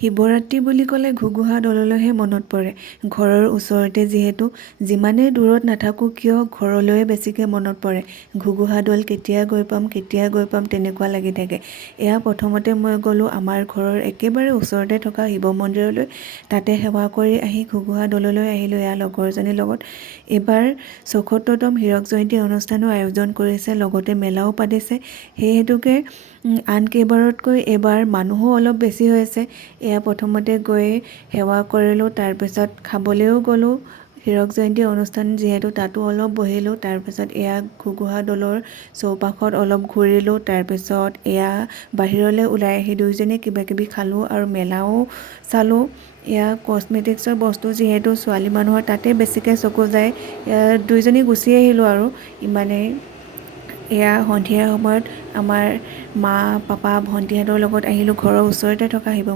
শিৱৰাত্ৰি বুলি ক'লে ঘুগুহা দৌললৈহে মনত পৰে। ঘৰৰ ওচৰতে যিহেতু, যিমানেই দূৰত নাথাকোঁ কিয় ঘৰলৈয়ে বেছিকৈ মনত পৰে। ঘুগুহা দৌল কেতিয়া গৈ পাম তেনেকুৱা লাগি থাকে। এয়া প্ৰথমতে মই গ'লোঁ আমাৰ ঘৰৰ একেবাৰে ওচৰতে থকা শিৱ মন্দিৰলৈ। তাতে সেৱা কৰি আহি ঘুগুহা দৌললৈ আহিলোঁ এয়া লগৰজনীৰ লগত। এইবাৰ ৭৪তম হীৰক জয়ন্তী অনুষ্ঠানো আয়োজন কৰিছে, লগতে মেলাও পাতিছে। সেই হেতুকে আন কেইবাৰতকৈ এইবাৰ মানুহো অলপ বেছি হৈছে। এয়া প্ৰথমতে গৈ সেৱা কৰিলোঁ, তাৰপিছত খাবলৈও গ'লোঁ। হীৰক জয়ন্তী অনুষ্ঠান যিহেতু তাতো অলপ বহিলোঁ। তাৰপিছত এয়া ঘুগুহা দৌলৰ চৌপাশত অলপ ঘূৰিলোঁ। তাৰপিছত এয়া বাহিৰলৈ ওলাই আহি দুয়োজনীয়ে কিবাকিবি খালোঁ আৰু মেলাও চালোঁ। এয়া কছমেটিক্সৰ বস্তু যিহেতু ছোৱালী মানুহৰ তাতে বেছিকৈ চকু যায়। দুয়োজনী গুচি আহিলোঁ আৰু ইমানেই। এয়া সন্ধিয়া সময়ত আমাৰ মা, পাপা, ভণ্টিহঁতৰ লগত আহিলোঁ ঘৰৰ ওচৰতে থকা শিৱ